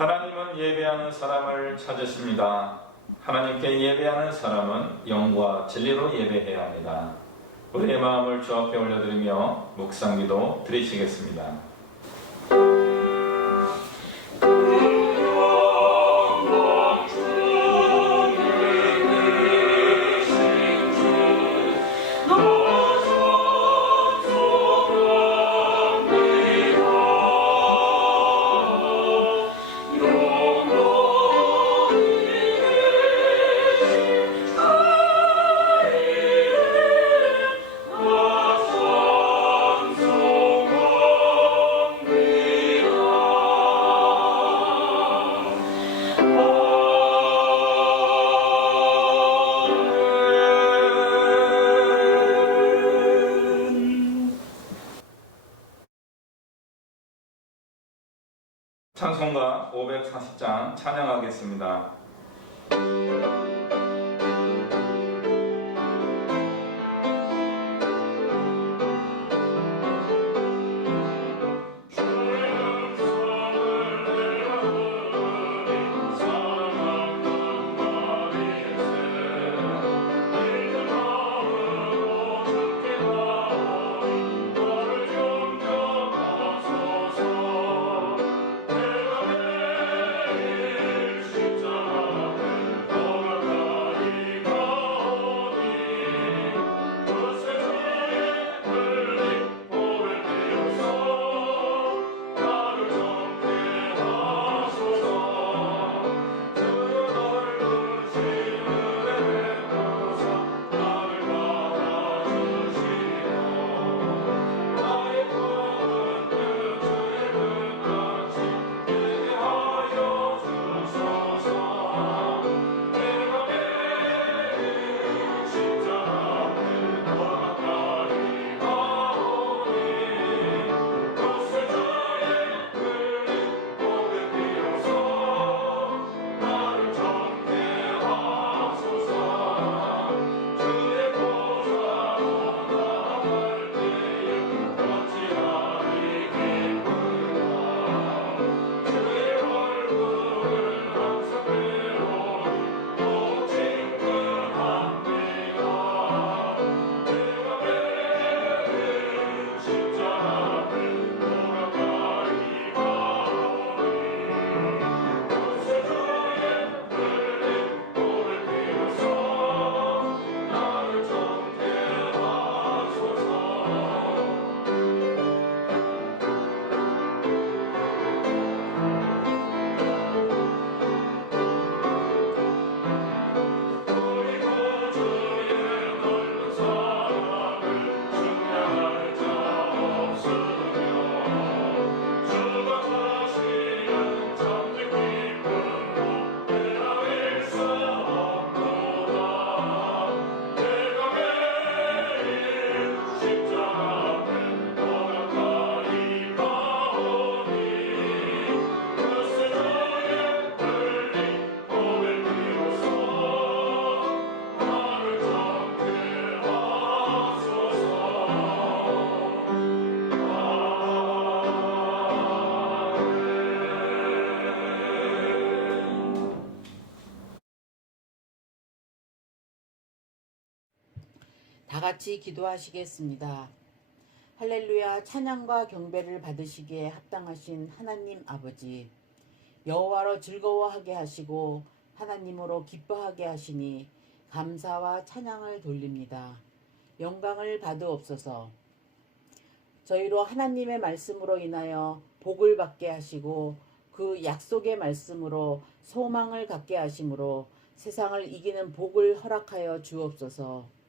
하나님은 예배하는 사람을 찾으십니다. 하나님께 예배하는 사람은 영과 진리로 예배해야 합니다. 우리의 마음을 주 앞에 올려드리며 묵상기도 드리시겠습니다. 찬송가 540장 찬양하겠습니다. 다 같이 기도하시겠습니다. 할렐루야. 찬양과 경배를 받으시기에 합당하신 하나님 아버지, 여호와로 즐거워하게 하시고 하나님으로 기뻐하게 하시니 감사와 찬양을 돌립니다. 영광을 받으옵소서. 저희로 하나님의 말씀으로 인하여 복을 받게 하시고 그 약속의 말씀으로 소망을 갖게 하심으로 세상을 이기는 복을 허락하여 주옵소서.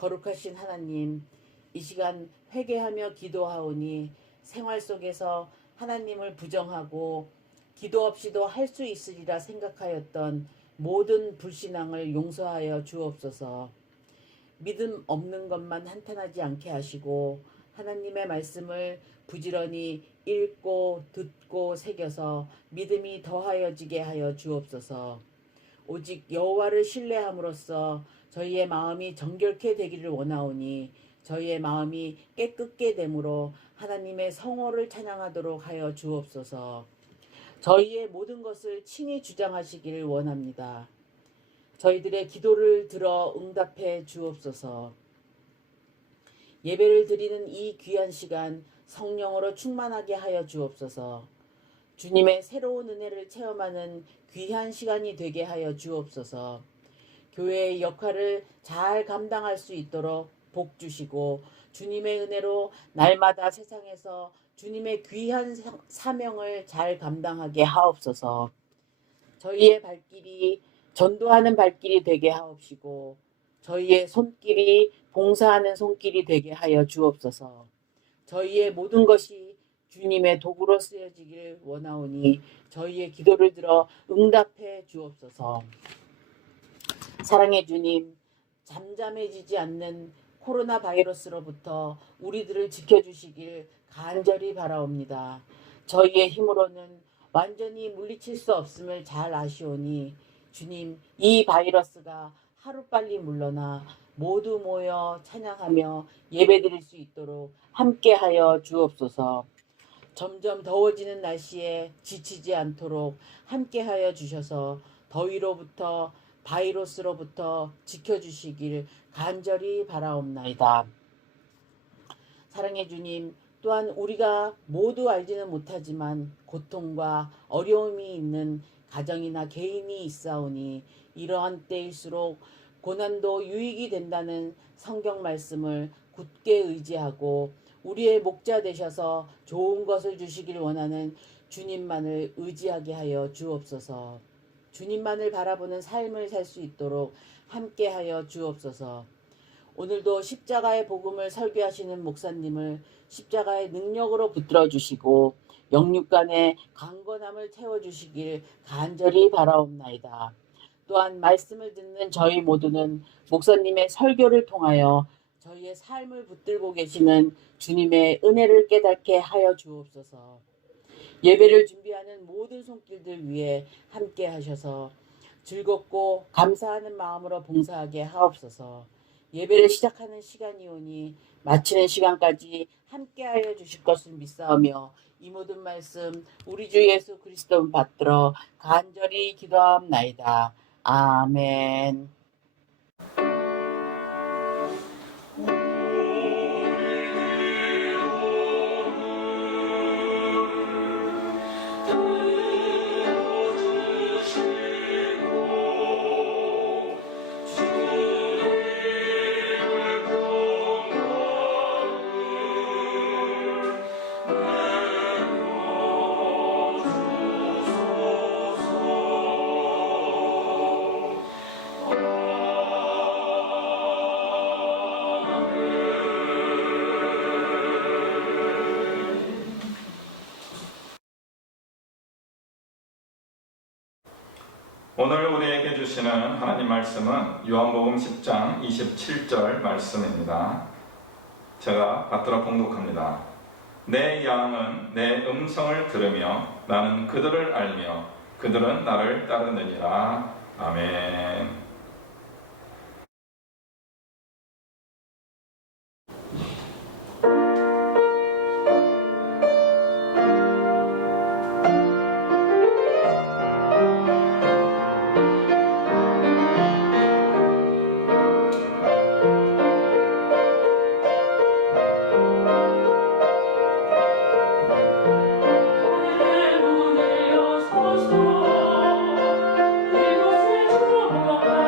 거룩하신 하나님, 이 시간 회개하며 기도하오니 생활 속에서 하나님을 부정하고 기도 없이도 할 수 있으리라 생각하였던 모든 불신앙을 용서하여 주옵소서. 믿음 없는 것만 한탄하지 않게 하시고 하나님의 말씀을 부지런히 읽고 듣고 새겨서 믿음이 더하여지게 하여 주옵소서. 오직 여호와를 신뢰함으로써 저희의 마음이 정결케 되기를 원하오니 저희의 마음이 깨끗게 되므로 하나님의 성호를 찬양하도록 하여 주옵소서. 저희의 모든 것을 친히 주장하시기를 원합니다. 저희들의 기도를 들어 응답해 주옵소서. 예배를 드리는 이 귀한 시간 성령으로 충만하게 하여 주옵소서. 주님의 새로운 은혜를 체험하는 귀한 시간이 되게 하여 주옵소서. 교회의 역할을 잘 감당할 수 있도록 복 주시고 주님의 은혜로 날마다 세상에서 주님의 귀한 사명을 잘 감당하게 하옵소서. 저희의 발길이 전도하는 발길이 되게 하옵시고 저희의 손길이 봉사하는 손길이 되게 하여 주옵소서. 저희의 모든 것이 주님의 도구로 쓰여지길 원하오니 저희의 기도를 들어 응답해 주옵소서. 사랑의 주님, 잠잠해지지 않는 코로나 바이러스로부터 우리들을 지켜주시길 간절히 바라옵니다. 저희의 힘으로는 완전히 물리칠 수 없음을 잘 아시오니 주님, 이 바이러스가 하루빨리 물러나 모두 모여 찬양하며 예배드릴 수 있도록 함께하여 주옵소서. 점점 더워지는 날씨에 지치지 않도록 함께하여 주셔서 더위로부터 바이러스로부터 지켜주시길 간절히 바라옵나이다. 사랑의 주님, 또한 우리가 모두 알지는 못하지만 고통과 어려움이 있는 가정이나 개인이 있사오니 이러한 때일수록 고난도 유익이 된다는 성경 말씀을 굳게 의지하고 우리의 목자 되셔서 좋은 것을 주시길 원하는 주님만을 의지하게 하여 주옵소서. 주님만을 바라보는 삶을 살 수 있도록 함께하여 주옵소서. 오늘도 십자가의 복음을 설교하시는 목사님을 십자가의 능력으로 붙들어 주시고 영육간의 강건함을 채워주시길 간절히 바라옵나이다. 또한 말씀을 듣는 저희 모두는 목사님의 설교를 통하여 저희의 삶을 붙들고 계시는 주님의 은혜를 깨닫게 하여 주옵소서. 예배를 준비하는 모든 손길들 위해 함께 하셔서 즐겁고 감사하는 마음으로 봉사하게 하옵소서. 예배를 시작하는 시간이 오니 마치는 시간까지 함께하여 주실 것을 믿사오며 이 모든 말씀 우리 주 예수 그리스도 받들어 간절히 기도하옵나이다. 아멘. 오늘 우리에게 주시는 하나님 말씀은 요한복음 10장 27절 말씀입니다. 제가 받들어 봉독합니다. 내 양은 내 음성을 들으며 나는 그들을 알며 그들은 나를 따르느니라. 아멘. 하늘을 내려서서 이곳을 주목하라.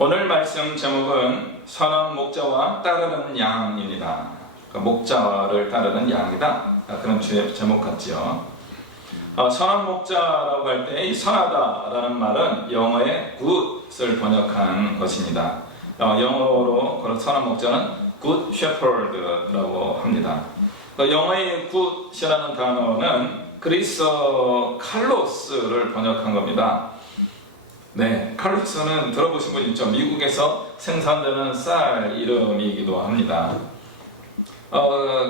오늘 말씀 제목은 선한 목자와 따르는 양입니다. 목자를 따르는 양이다. 그런 주의 제목 같지요. 선한 목자라고 할 때 이 선하다라는 말은 영어의 good을 번역한 것입니다. 영어로 선한 목자는 good shepherd라고 합니다. 영어의 good이라는 단어는 그리스어 칼로스를 번역한 겁니다. 네, 칼로스는 들어보신 분 있죠? 미국에서 생산되는 쌀 이름이기도 합니다.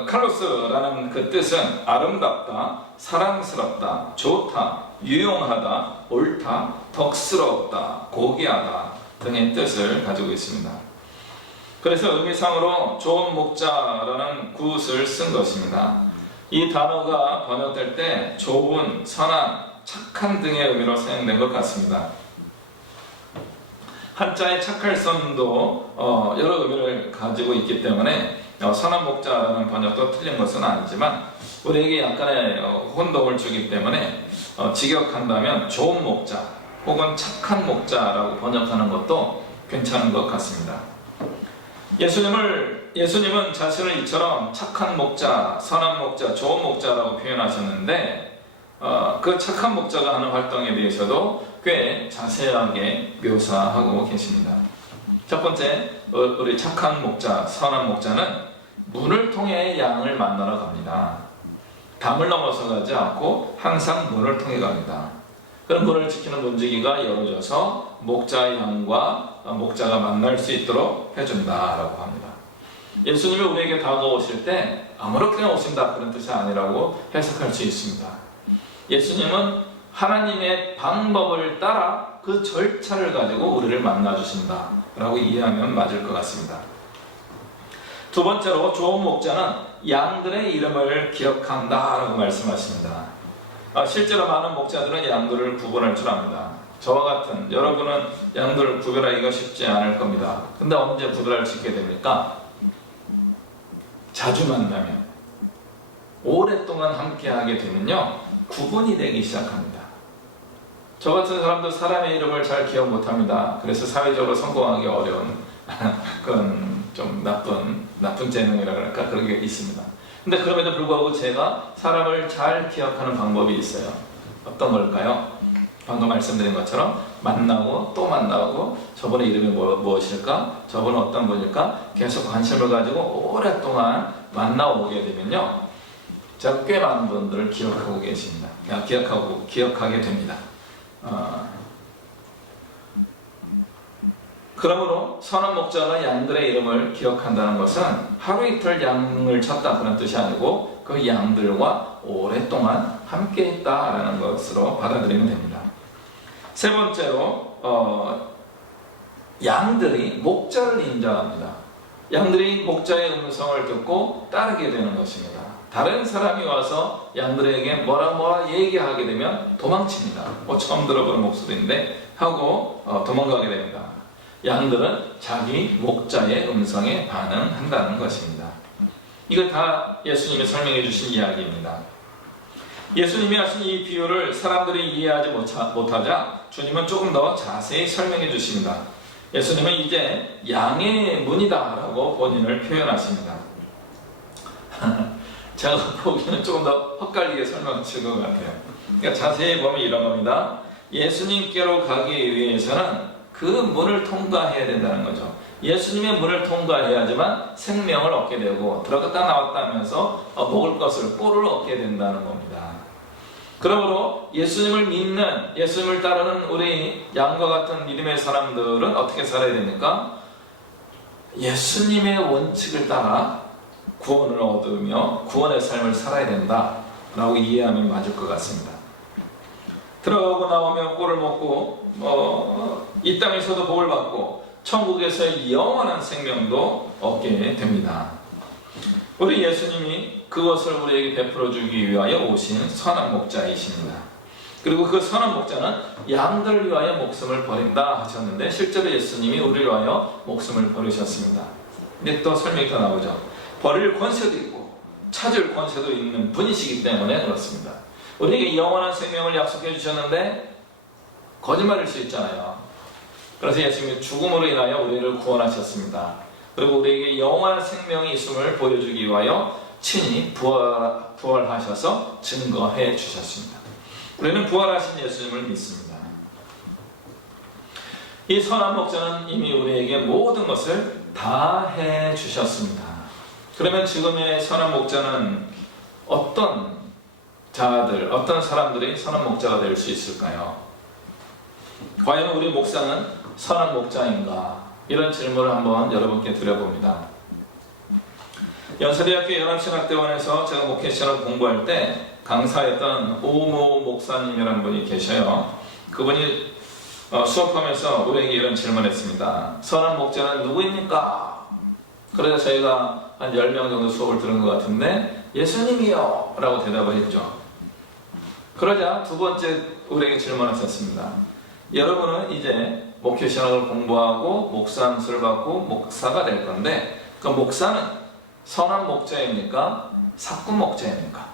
칼로스라는 그 뜻은 아름답다, 사랑스럽다, 좋다, 유용하다, 옳다, 덕스럽다, 고귀하다 등의 뜻을 가지고 있습니다. 그래서 의미상으로 좋은 목자라는 굿을 쓴 것입니다. 이 단어가 번역될 때 좋은, 선한, 착한 등의 의미로 사용된 것 같습니다. 한자의 착할선도 여러 의미를 가지고 있기 때문에 선한 목자라는 번역도 틀린 것은 아니지만 우리에게 약간의 혼동을 주기 때문에 직역한다면 좋은 목자 혹은 착한 목자라고 번역하는 것도 괜찮은 것 같습니다. 예수님은 자신을 이처럼 착한 목자, 선한 목자, 좋은 목자라고 표현하셨는데 그 착한 목자가 하는 활동에 대해서도 꽤 자세하게 묘사하고 계십니다. 첫 번째, 우리 착한 목자, 선한 목자는 문을 통해 양을 만나러 갑니다. 담을 넘어서 가지 않고 항상 문을 통해 갑니다. 그럼 문을 지키는 문지기가 열어줘서 목자의 양과 목자가 만날 수 있도록 해준다라고 합니다. 예수님이 우리에게 다가오실 때 아무렇게나 오신다 그런 뜻이 아니라고 해석할 수 있습니다. 예수님은 하나님의 방법을 따라 그 절차를 가지고 우리를 만나주신다 라고 이해하면 맞을 것 같습니다. 두 번째로 좋은 목자는 양들의 이름을 기억한다 라고 말씀하십니다. 실제로 많은 목자들은 양들을 구분할 줄 압니다. 저와 같은 여러분은 양들을 구별하기가 쉽지 않을 겁니다. 근데 언제 구별할 수 있게 됩니까? 자주 만나면, 오랫동안 함께하게 되면요 구분이 되기 시작합니다. 저 같은 사람도 사람의 이름을 잘 기억 못합니다. 그래서 사회적으로 성공하기 어려운 그런 좀 나쁜 재능이라 그럴까 그런 게 있습니다. 근데 그럼에도 불구하고 제가 사람을 잘 기억하는 방법이 있어요. 어떤 걸까요? 방금 말씀드린 것처럼 만나고 또 만나고 저분의 이름이 무엇일까? 저분은 어떤 분일까? 계속 관심을 가지고 오랫동안 만나오게 되면요 제가 꽤 많은 분들을 기억하고 계십니다. 기억하게 됩니다. 그러므로 선한 목자가 양들의 이름을 기억한다는 것은 하루 이틀 양을 쳤다 그런 뜻이 아니고 그 양들과 오랫동안 함께 있다라는 것으로 받아들이면 됩니다. 세 번째로 양들이 목자를 인정합니다. 양들이 목자의 음성을 듣고 따르게 되는 것입니다. 다른 사람이 와서 양들에게 뭐라 얘기하게 되면 도망칩니다. 처음 들어보는 목소리인데 하고 도망가게 됩니다. 양들은 자기 목자의 음성에 반응한다는 것입니다. 이거 다 예수님이 설명해 주신 이야기입니다. 예수님이 하신 이 비유를 사람들이 이해하지 못하자 주님은 조금 더 자세히 설명해 주십니다. 예수님은 이제 양의 문이다 라고 본인을 표현하십니다. 제가 보기에는 조금 더 헛갈리게 설명하신 것 같아요. 그러니까 자세히 보면 이런 겁니다. 예수님께로 가기 위해서는 그 문을 통과해야 된다는 거죠. 예수님의 문을 통과해야지만 생명을 얻게 되고 들어갔다 나왔다 하면서 먹을 것을 꼴을 얻게 된다는 겁니다. 그러므로 예수님을 믿는, 예수님을 따르는 우리 양과 같은 믿음의 사람들은 어떻게 살아야 됩니까? 예수님의 원칙을 따라 구원을 얻으며 구원의 삶을 살아야 된다라고 이해하면 맞을 것 같습니다. 들어가고 나오면 꼴을 먹고 이 땅에서도 복을 받고 천국에서의 영원한 생명도 얻게 됩니다. 우리 예수님이 그것을 우리에게 베풀어 주기 위하여 오신 선한 목자이십니다. 그리고 그 선한 목자는 양들을 위하여 목숨을 버린다 하셨는데 실제로 예수님이 우리를 위하여 목숨을 버리셨습니다. 근데 또 설명이 더 나오죠. 버릴 권세도 있고 찾을 권세도 있는 분이시기 때문에 그렇습니다. 우리에게 영원한 생명을 약속해 주셨는데 거짓말일 수 있잖아요. 그래서 예수님이 죽음으로 인하여 우리를 구원하셨습니다. 그리고 우리에게 영원한 생명이 있음을 보여주기 위하여 친히 부활하셔서 증거해 주셨습니다. 우리는 부활하신 예수님을 믿습니다. 이 선한 목자는 이미 우리에게 모든 것을 다 해 주셨습니다. 그러면 지금의 선한 목자는 어떤 자들, 어떤 사람들이 선한 목자가 될 수 있을까요? 과연 우리 목사는 선한 목자인가? 이런 질문을 한번 여러분께 드려봅니다. 연세대학교 연합신학대원에서 제가 목회 시간을 공부할 때 강사했던 오모 목사님이라는 분이 계셔요. 그분이 수업하면서 우리에게 이런 질문을 했습니다. 선한 목자는 누구입니까? 그래서 저희가 한 10명 정도 수업을 들은 것 같은데 예수님이요 라고 대답을 했죠. 그러자 두 번째 우리에게 질문하셨습니다. 여러분은 이제 목회 신학을 공부하고 목사 안수를 받고 목사가 될 건데 그 목사는 선한 목자입니까? 사꾼 목자입니까?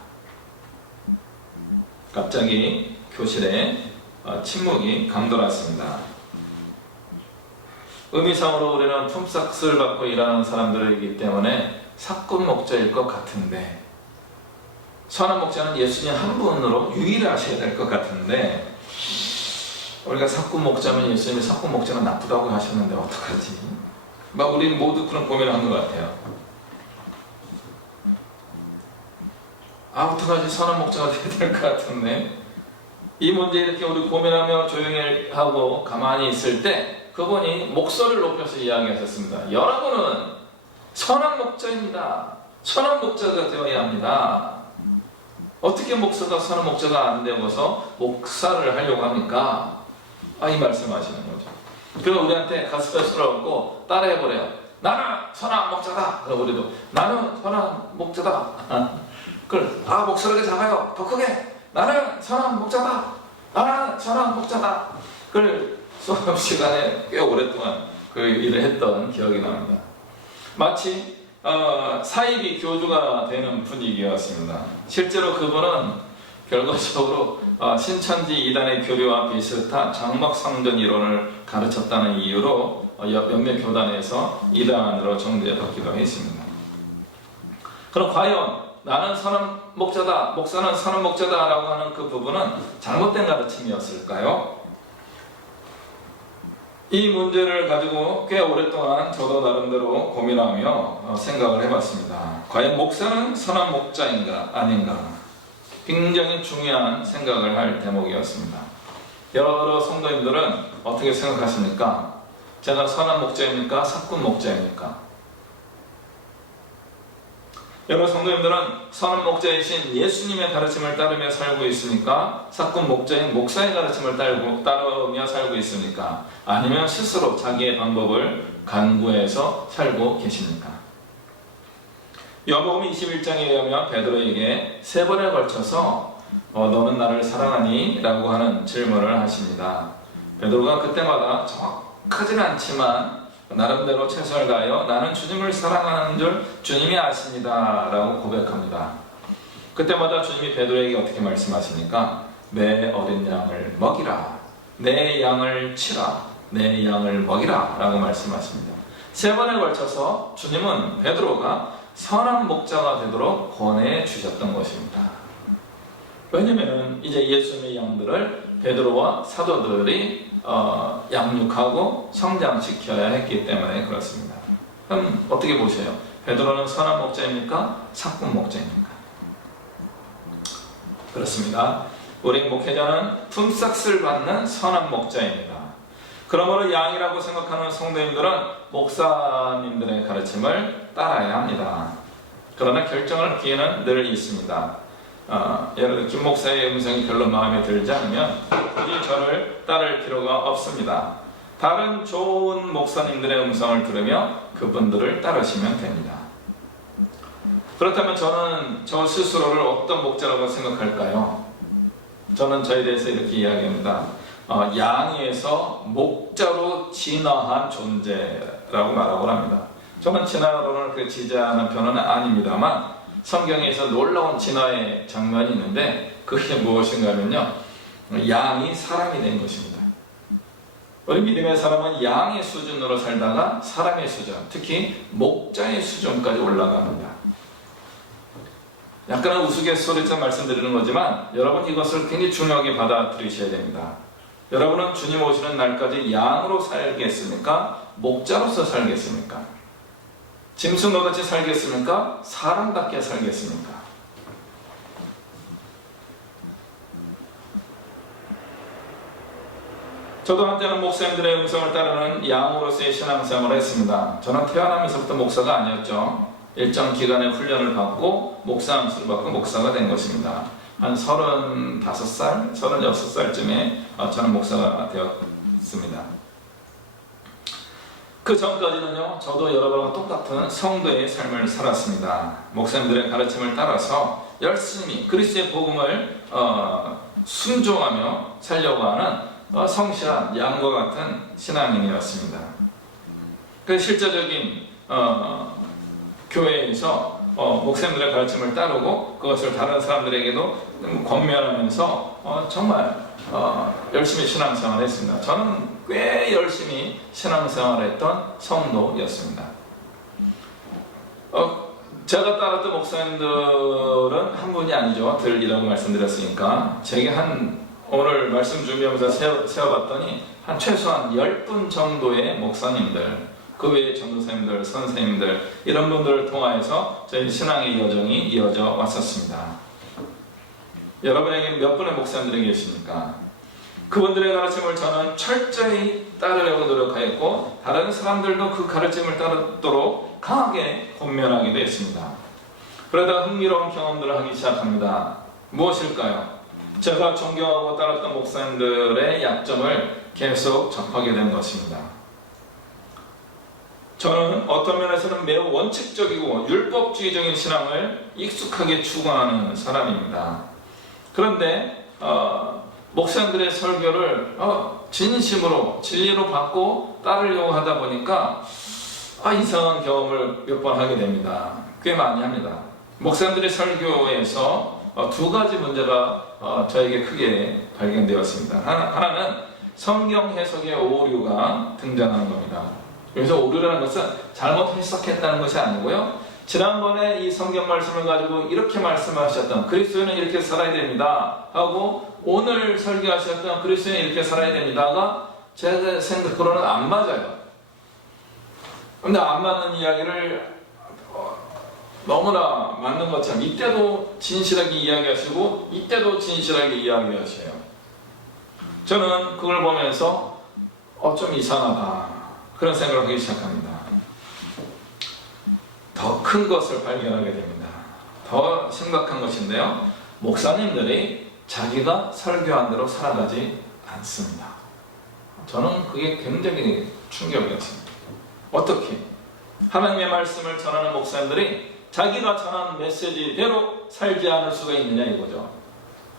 갑자기 교실에 침묵이 감돌았습니다. 의미상으로 우리는 품삯을 받고 일하는 사람들이기 때문에 사꾼 목자일 것 같은데 선한 목자는 예수님 한 분으로 유일하셔야 될 것 같은데 우리가 사꾼 목자면 예수님이 사꾼 목자는 나쁘다고 하셨는데 어떡하지? 막 우리는 모두 그런 고민을 한 것 같아요. 어떡하지? 선한 목자가 돼야 될 것 같은데 이 문제 이렇게 우리 고민하며 조용히 하고 가만히 있을 때 그분이 목소리를 높여서 이야기하셨습니다. 여러분은 선한 목자입니다. 선한 목자가 되어야 합니다. 어떻게 목사가 선한 목자가 안 되고서 목사를 하려고 합니까? 이 말씀하시는 거죠. 그래서 우리한테 가슴에 손을 얹고 따라해보래요. 나는 선한 목자다. 그럼 우리도 나는 선한 목자다. 목소리가 작아요. 더 크게. 나는 선한 목자다. 나는 선한 목자다. 그걸 수업 시간에 꽤 오랫동안 그 일을 했던 기억이 납니다. 마치 사이비 교주가 되는 분위기였습니다. 실제로 그분은 결과적으로 신천지 이단의 교리와 비슷한 장막상전 이론을 가르쳤다는 이유로 몇몇 교단에서 이단으로 정죄받기도 했습니다. 그럼 과연 나는 선한 목자다, 목사는 선한 목자다라고 하는 그 부분은 잘못된 가르침이었을까요? 이 문제를 가지고 꽤 오랫동안 저도 나름대로 고민하며 생각을 해봤습니다. 과연 목사는 선한 목자인가 아닌가? 굉장히 중요한 생각을 할 대목이었습니다. 여러 성도님들은 어떻게 생각하십니까? 제가 선한 목자입니까? 사꾼 목자입니까? 여러 성도님들은 선한 목자이신 예수님의 가르침을 따르며 살고 있습니까? 사꾼 목자인 목사의 가르침을 따르며 살고 있습니까? 아니면 스스로 자기의 방법을 간구해서 살고 계십니까? 요한복음 21장에 의하면 베드로에게 3번에 걸쳐서 너는 나를 사랑하니? 라고 하는 질문을 하십니다. 베드로가 그때마다 정확하지는 않지만 나름대로 최선을 다하여 나는 주님을 사랑하는 줄 주님이 아십니다 라고 고백합니다. 그때마다 주님이 베드로에게 어떻게 말씀하십니까? 내 어린 양을 먹이라, 내 양을 치라, 내 양을 먹이라 라고 말씀하십니다. 3번에 걸쳐서 주님은 베드로가 선한 목자가 되도록 권해 주셨던 것입니다. 왜냐하면 이제 예수님의 양들을 베드로와 사도들이 양육하고 성장시켜야 했기 때문에 그렇습니다. 그럼 어떻게 보세요? 베드로는 선한 목자입니까? 사꾼 목자입니까? 그렇습니다. 우리 목회자는 품삯을 받는 선한 목자입니다. 그러므로 양이라고 생각하는 성도님들은 목사님들의 가르침을 따라야 합니다. 그러나 결정할 기회는 늘 있습니다. 예를 들어 김 목사의 음성이 별로 마음에 들지 않으면 굳이 저를 따를 필요가 없습니다. 다른 좋은 목사님들의 음성을 들으며 그분들을 따르시면 됩니다. 그렇다면 저는 저 스스로를 어떤 목자라고 생각할까요? 저는 저에 대해서 이렇게 이야기합니다. 양에서 목자로 진화한 존재라고 말하고 합니다. 저는 진화론을 그렇게 지지하는 편은 아닙니다만 성경에서 놀라운 진화의 장면이 있는데 그게 무엇인가 하면요, 양이 사람이 된 것입니다. 우리 믿음의 사람은 양의 수준으로 살다가 사람의 수준, 특히 목자의 수준까지 올라갑니다. 약간은 우스갯소리처럼 말씀드리는 거지만 여러분 이것을 굉장히 중요하게 받아들이셔야 됩니다. 여러분은 주님 오시는 날까지 양으로 살겠습니까? 목자로서 살겠습니까? 짐승과 같이 살겠습니까? 사람답게 살겠습니까? 저도 한때는 목사님들의 음성을 따르는 양으로서의 신앙생활을 했습니다. 저는 태어나면서부터 목사가 아니었죠. 일정 기간의 훈련을 받고 목사 암수를 받고 목사가 된 것입니다. 한 35살, 36살쯤에 저는 목사가 되었습니다. 그 전까지는요, 저도 여러분과 똑같은 성도의 삶을 살았습니다. 목사님들의 가르침을 따라서 열심히 그리스도의 복음을 순종하며 살려고 하는 성실한 양과 같은 신앙인이었습니다. 그 실제적인 교회에서 목사님들의 가르침을 따르고 그것을 다른 사람들에게도 권면하면서 정말 열심히 신앙생활을 했습니다. 저는 꽤 열심히 신앙생활을 했던 성도였습니다. 제가 따랐던 목사님들은 한 분이 아니죠. 들이라고 말씀드렸으니까 제게 오늘 말씀 준비하면서 세워봤더니 한 최소한 10분 정도의 목사님들, 그 외에 전도사님들, 선생님들 이런 분들을 통하여서 저희 신앙의 여정이 이어져 왔었습니다. 여러분에게 몇 분의 목사님들이 계십니까? 그분들의 가르침을 저는 철저히 따르려고 노력하였고 다른 사람들도 그 가르침을 따르도록 강하게 권면하기도 했습니다. 그러다 흥미로운 경험들을 하기 시작합니다. 무엇일까요? 제가 존경하고 따랐던 목사님들의 약점을 계속 접하게 된 것입니다. 저는 어떤 면에서는 매우 원칙적이고 율법주의적인 신앙을 익숙하게 추구하는 사람입니다. 그런데 목사님들의 설교를 진심으로 진리로 받고 따르려고 하다 보니까 이상한 경험을 몇 번 하게 됩니다. 꽤 많이 합니다. 목사님들의 설교에서 두 가지 문제가 저에게 크게 발견되었습니다. 하나는 성경 해석의 오류가 등장하는 겁니다. 여기서 오류라는 것은 잘못 해석했다는 것이 아니고요. 지난번에 이 성경 말씀을 가지고 이렇게 말씀하셨던 그리스도인은 이렇게 살아야 됩니다 하고 오늘 설교하셨던 그리스도인은 이렇게 살아야 됩니다가 제 생각으로는 안 맞아요. 근데 안 맞는 이야기를 너무나 맞는 것처럼 이때도 진실하게 이야기하시고 이때도 진실하게 이야기하셔요. 저는 그걸 보면서 좀 이상하다 그런 생각을 하기 시작합니다. 더 큰 것을 발견하게 됩니다. 더 심각한 것인데요, 목사님들이 자기가 설교한 대로 살아가지 않습니다. 저는 그게 굉장히 충격이었습니다. 어떻게 하나님의 말씀을 전하는 목사님들이 자기가 전한 메시지대로 살지 않을 수가 있느냐 이거죠.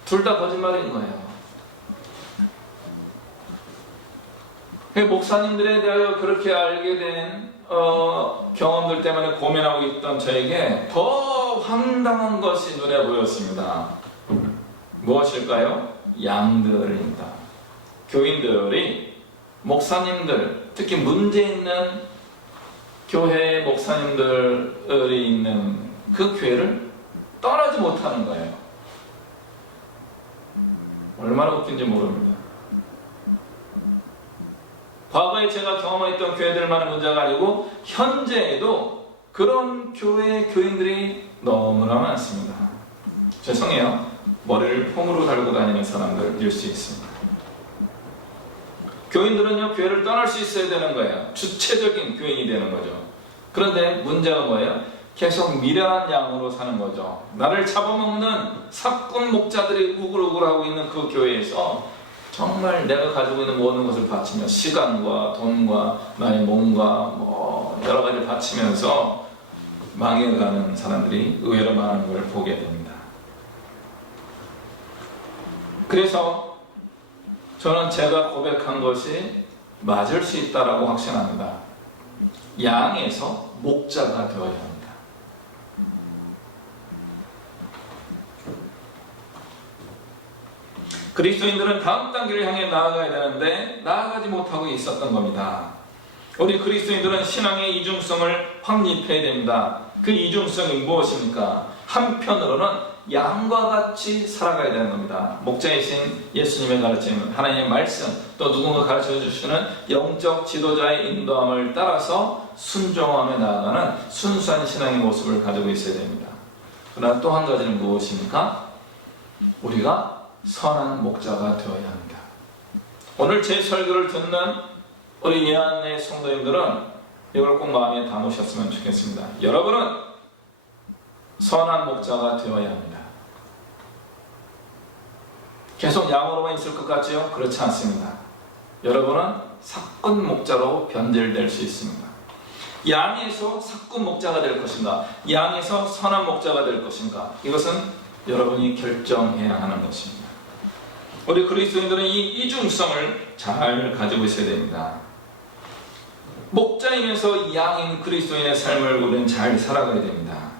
둘 다 거짓말인 거예요. 목사님들에 대하여 그렇게 알게 된 경험들 때문에 고민하고 있던 저에게 더 황당한 것이 눈에 보였습니다. 무엇일까요? 양들입니다. 교인들이 목사님들, 특히 문제 있는 교회 목사님들이 있는 그 교회를 떠나지 못하는 거예요. 얼마나 웃긴지 모릅니다. 과거에 제가 경험했던 교회들만의 문제가 아니고 현재에도 그런 교회 교인들이 너무나 많습니다. 죄송해요. 머리를 폼으로 달고 다니는 사람들일 수 있습니다. 교인들은요, 교회를 떠날 수 있어야 되는 거예요. 주체적인 교인이 되는 거죠. 그런데 문제가 뭐예요? 계속 미련한 양으로 사는 거죠. 나를 잡아먹는 사꾼 목자들이 우글우글하고 있는 그 교회에서 정말 내가 가지고 있는 모든 것을 바치며 시간과 돈과 나의 몸과 여러 가지 바치면서 망해가는 사람들이 의외로 많은 걸 보게 됩니다. 그래서 저는 제가 고백한 것이 맞을 수 있다라고 확신합니다. 양에서 목자가 되어야 합니다. 그리스도인들은 다음 단계를 향해 나아가야 되는데 나아가지 못하고 있었던 겁니다. 우리 그리스도인들은 신앙의 이중성을 확립해야 됩니다. 그 이중성이 무엇입니까? 한편으로는 양과 같이 살아가야 되는 겁니다. 목자이신 예수님의 가르침, 하나님의 말씀, 또 누군가 가르쳐 주시는 영적 지도자의 인도함을 따라서 순종하며 나아가는 순수한 신앙의 모습을 가지고 있어야 됩니다. 그러나 또 한 가지는 무엇입니까? 우리가 선한 목자가 되어야 합니다. 오늘 제 설교를 듣는 우리 예안의 성도님들은 이걸 꼭 마음에 담으셨으면 좋겠습니다. 여러분은 선한 목자가 되어야 합니다. 계속 양으로만 있을 것 같지요? 그렇지 않습니다. 여러분은 사꾼 목자로 변질될 수 있습니다. 양에서 사꾼 목자가 될 것인가? 양에서 선한 목자가 될 것인가? 이것은 여러분이 결정해야 하는 것입니다. 우리 그리스도인들은 이 이중성을 잘 가지고 있어야 됩니다. 목자이면서 양인 그리스도인의 삶을 우리는 잘 살아가야 됩니다.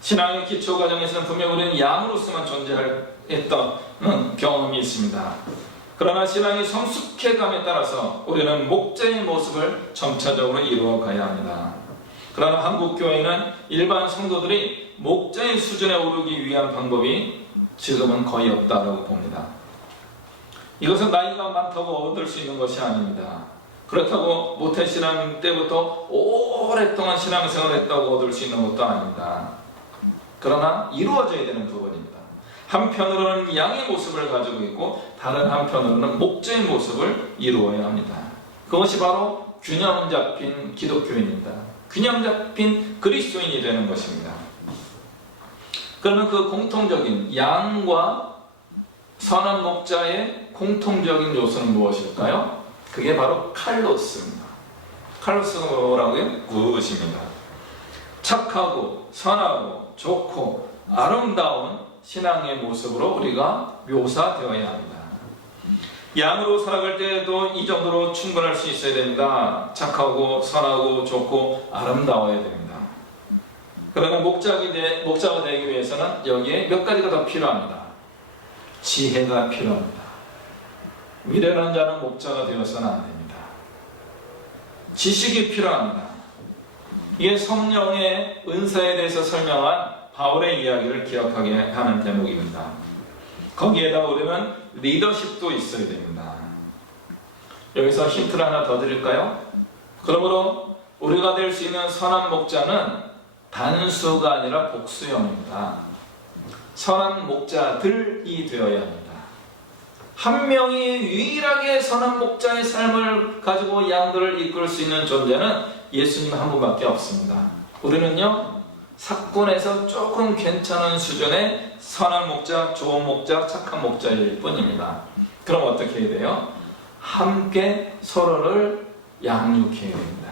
신앙의 기초 과정에서는 분명 우리는 양으로서만 존재했던 경험이 있습니다. 그러나 신앙이 성숙해감에 따라서 우리는 목자의 모습을 점차적으로 이루어가야 합니다. 그러나 한국 교회는 일반 성도들이 목자의 수준에 오르기 위한 방법이 지금은 거의 없다고 봅니다. 이것은 나이가 많다고 얻을 수 있는 것이 아닙니다. 그렇다고 모태신앙 때부터 오랫동안 신앙생활을 했다고 얻을 수 있는 것도 아닙니다. 그러나 이루어져야 되는 부분입니다. 한편으로는 양의 모습을 가지고 있고 다른 한편으로는 목자의 모습을 이루어야 합니다. 그것이 바로 균형 잡힌 기독교인입니다. 균형 잡힌 그리스도인이 되는 것입니다. 그러면 그 공통적인 양과 선한 목자의 공통적인 요소는 무엇일까요? 그게 바로 칼로스입니다. 칼로스가 뭐라고요? 굿입니다. 착하고 선하고 좋고 아름다운 신앙의 모습으로 우리가 묘사되어야 합니다. 양으로 살아갈 때에도 이 정도로 충분할 수 있어야 됩니다. 착하고 선하고 좋고 아름다워야 됩니다. 그러나 목자가 되기 위해서는 여기에 몇 가지가 더 필요합니다. 지혜가 필요합니다. 미련한 자는 목자가 되어서는 안 됩니다. 지식이 필요합니다. 이게 성령의 은사에 대해서 설명한 바울의 이야기를 기억하게 하는 대목입니다. 거기에다 우리는 리더십도 있어야 됩니다. 여기서 힌트를 하나 더 드릴까요? 그러므로 우리가 될 수 있는 선한 목자는 단수가 아니라 복수형입니다. 선한 목자들이 되어야 합니다. 한 명이 유일하게 선한 목자의 삶을 가지고 양들을 이끌 수 있는 존재는 예수님 한 분밖에 없습니다. 우리는요, 사건에서 조금 괜찮은 수준의 선한 목자, 좋은 목자, 착한 목자일 뿐입니다. 그럼 어떻게 해야 돼요? 함께 서로를 양육해야 됩니다.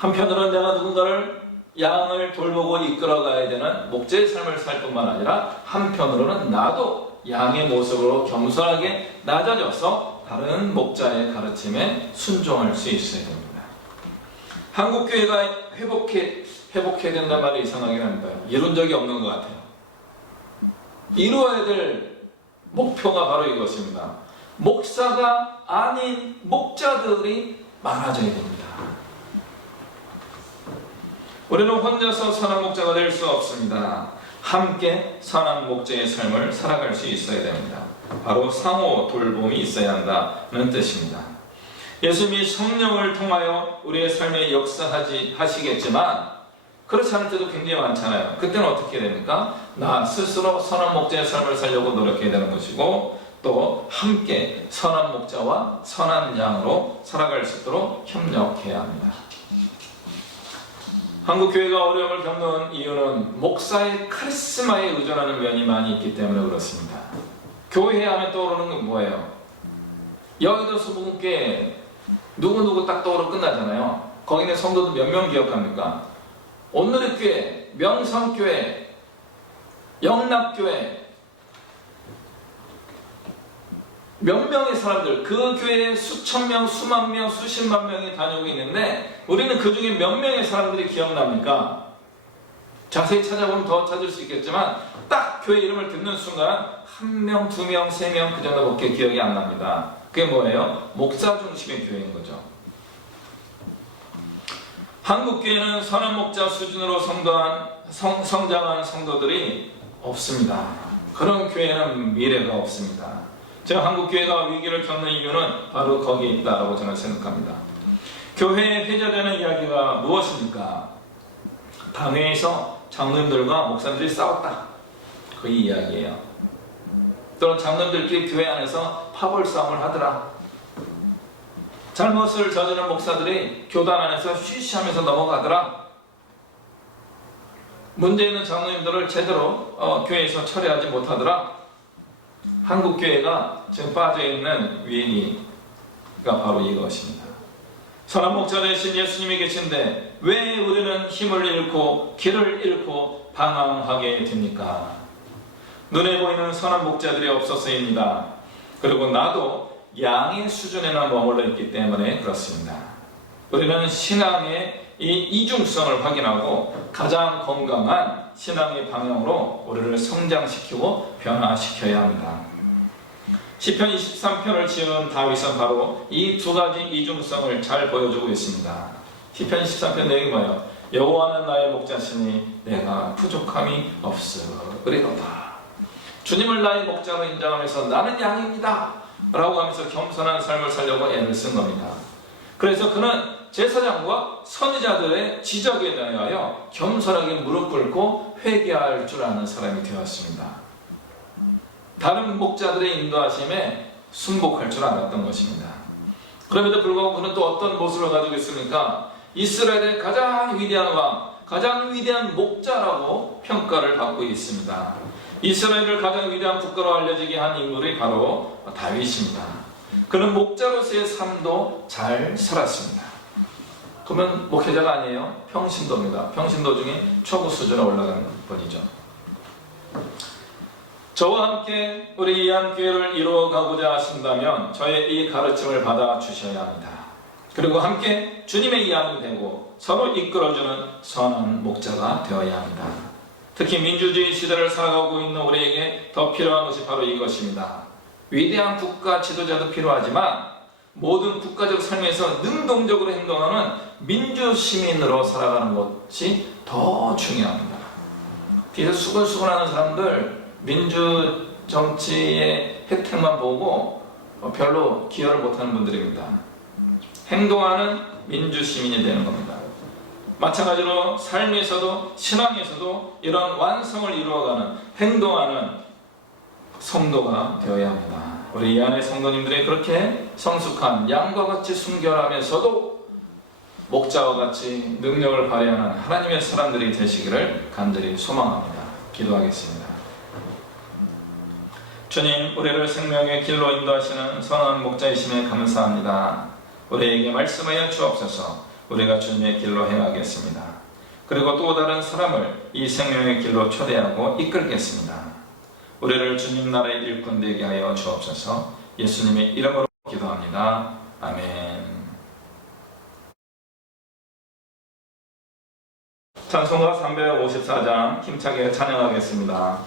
한편으로는 내가 누군가를 양을 돌보고 이끌어가야 되는 목자의 삶을 살 뿐만 아니라 한편으로는 나도 양의 모습으로 겸손하게 낮아져서 다른 목자의 가르침에 순종할 수 있어야 됩니다. 한국 교회가 회복해야 된다는 말이 이상하긴 합니다. 이룬 적이 없는 것 같아요. 이루어야 될 목표가 바로 이것입니다. 목사가 아닌 목자들이 많아져야 됩니다. 우리는 혼자서 선한 목자가 될 수 없습니다. 함께 선한 목자의 삶을 살아갈 수 있어야 됩니다. 바로 상호 돌봄이 있어야 한다는 뜻입니다. 예수님이 성령을 통하여 우리의 삶에 역사하시겠지만 그렇지 않을 때도 굉장히 많잖아요. 그때는 어떻게 됩니까? 나 스스로 선한 목자의 삶을 살려고 노력해야 되는 것이고 또 함께 선한 목자와 선한 양으로 살아갈 수 있도록 협력해야 합니다. 한국 교회가 어려움을 겪는 이유는 목사의 카리스마에 의존하는 면이 많이 있기 때문에 그렇습니다. 교회 하면 떠오르는 건 뭐예요? 여의도 수목교회 누구누구 딱 떠오르고 끝나잖아요. 거기는 성도들 몇 명 기억합니까? 오늘의 교회, 명성교회, 영락교회 몇 명의 사람들, 그 교회에 수천 명, 수만 명, 수십만 명이 다니고 있는데 우리는 그 중에 몇 명의 사람들이 기억납니까? 자세히 찾아보면 더 찾을 수 있겠지만 딱 교회 이름을 듣는 순간 한 명, 두 명, 세 명 그 정도밖에 기억이 안 납니다. 그게 뭐예요? 목사 중심의 교회인 거죠. 한국 교회는 선한 목자 수준으로 성장한 성도들이 없습니다. 그런 교회는 미래가 없습니다. 제가 한국 교회가 위기를 겪는 이유는 바로 거기에 있다고 저는 생각합니다. 교회에 회자되는 이야기가 무엇입니까? 당회에서 장로님들과 목사님들이 싸웠다. 그 이야기예요. 또는 장로님들끼리 교회 안에서 파벌 싸움을 하더라. 잘못을 저지른 목사들이 교단 안에서 쉬쉬하면서 넘어가더라. 문제 있는 장로님들을 제대로 교회에서 처리하지 못하더라. 한국 교회가 지금 빠져있는 위기가 바로 이것입니다. 선한 목자 되신 예수님이 계신데 왜 우리는 힘을 잃고 길을 잃고 방황하게 됩니까? 눈에 보이는 선한 목자들이 없어서입니다. 그리고 나도 양의 수준에나 머물러 있기 때문에 그렇습니다. 우리는 신앙의 이 이중성을 확인하고 가장 건강한 신앙의 방향으로 우리를 성장시키고 변화시켜야 합니다. 시편 23편을 지은 다윗은 바로 이 두 가지 이중성을 잘 보여주고 있습니다. 시편 23편 내용이 뭐예요? 여호와는 나의 목자시니 내가 부족함이 없으리로다. 주님을 나의 목자로 인정하면서 나는 양입니다 라고 하면서 겸손한 삶을 살려고 애를 쓴 겁니다. 그래서 그는 제사장과 선지자들의 지적에 대하여 겸손하게 무릎 꿇고 회개할 줄 아는 사람이 되었습니다. 다른 목자들의 인도하심에 순복할 줄 알았던 것입니다. 그럼에도 불구하고 그는 또 어떤 모습을 가지고 있습니까? 이스라엘의 가장 위대한 왕, 가장 위대한 목자라고 평가를 받고 있습니다. 이스라엘을 가장 위대한 국가로 알려지게 한 인물이 바로 다윗입니다. 그는 목자로서의 삶도 잘 살았습니다. 그러면 목회자가 아니에요. 평신도입니다. 평신도 중에 초보 수준에 올라간 분이죠. 저와 함께 우리 이한교회를 이루어가고자 하신다면 저의 이 가르침을 받아주셔야 합니다. 그리고 함께 주님의 이양이 되고 서로 이끌어주는 선한 목자가 되어야 합니다. 특히 민주주의 시대를 살아가고 있는 우리에게 더 필요한 것이 바로 이것입니다. 위대한 국가 지도자도 필요하지만 모든 국가적 삶에서 능동적으로 행동하는 민주시민으로 살아가는 것이 더 중요합니다. 뒤에서 수근수근하는 사람들 민주 정치의 혜택만 보고 별로 기여를 못하는 분들입니다. 행동하는 민주시민이 되는 겁니다. 마찬가지로 삶에서도 신앙에서도 이런 완성을 이루어가는 행동하는 성도가 되어야 합니다. 우리 이 안에 성도님들이 그렇게 성숙한 양과 같이 순결하면서도 목자와 같이 능력을 발휘하는 하나님의 사람들이 되시기를 간절히 소망합니다. 기도하겠습니다. 주님, 우리를 생명의 길로 인도하시는 선한 목자이심에 감사합니다. 우리에게 말씀하여 주옵소서. 우리가 주님의 길로 행하겠습니다. 그리고 또 다른 사람을 이 생명의 길로 초대하고 이끌겠습니다. 우리를 주님 나라의 일꾼 되게 하여 주옵소서. 예수님의 이름으로 기도합니다. 아멘. 찬송가 354장 힘차게 찬양하겠습니다.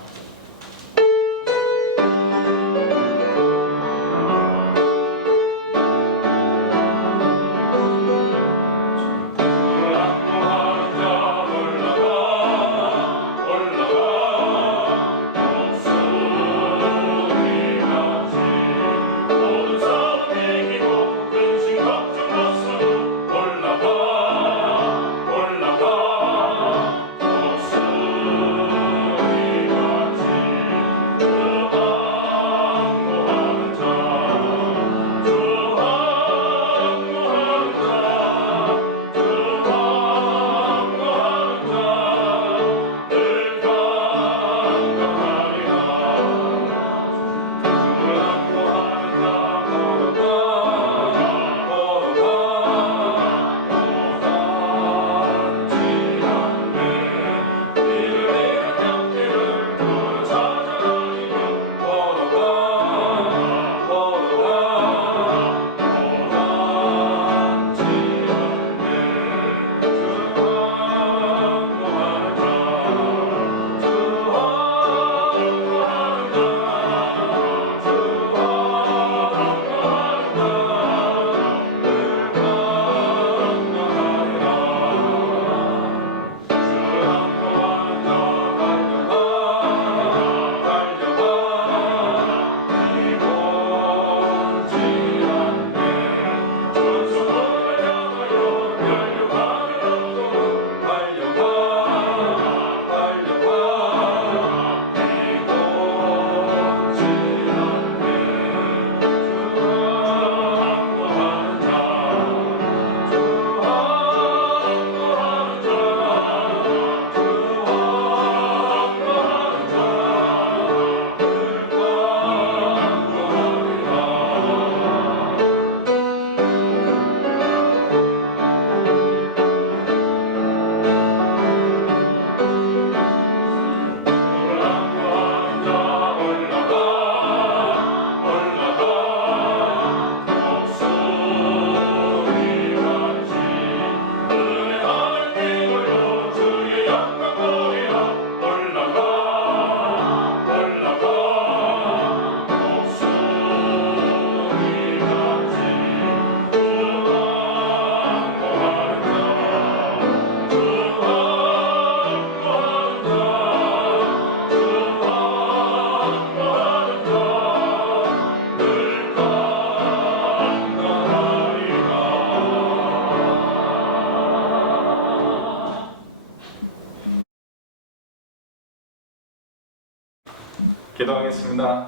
기도하겠습니다.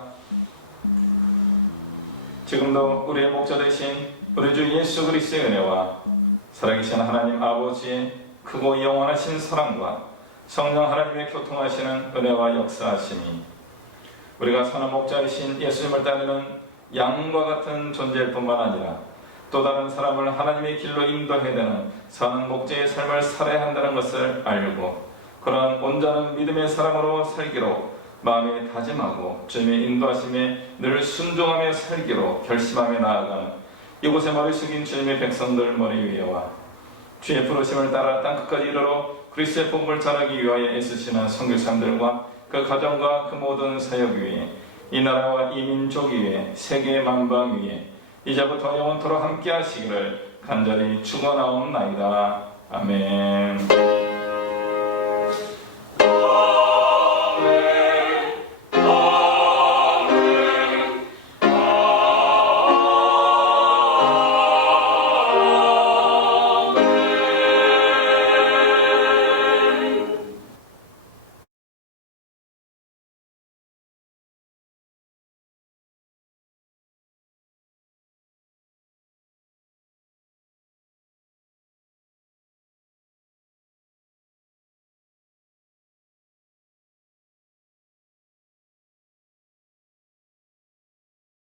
지금도 우리의 목자 되신 우리 주 예수 그리스도의 은혜와 살아계신 하나님 아버지의 크고 영원하신 사랑과 성령 하나님의 교통하시는 은혜와 역사하심이 우리가 사는 목자이신 예수님을 따르는 양과 같은 존재일 뿐만 아니라 또 다른 사람을 하나님의 길로 인도해야 되는 사는 목자의 삶을 살아야 한다는 것을 알고 그러한 온전한 믿음의 사람으로 살기로 마음에 다짐하고 주님의 인도하심에 늘 순종하며 살기로 결심하며 나아가는 이곳에 머리 숙인 주님의 백성들 머리 위에와 주의 부르심을 따라 땅끝까지 이르러 그리스도의 복음을 전하기 위하여 애쓰시는 선교사님들과 그 가정과 그 모든 사역 위에 이 나라와 이 민족 위에 세계 만방 위에 이제부터 영원토록 함께 하시기를 간절히 축원하옵나이다. 아멘.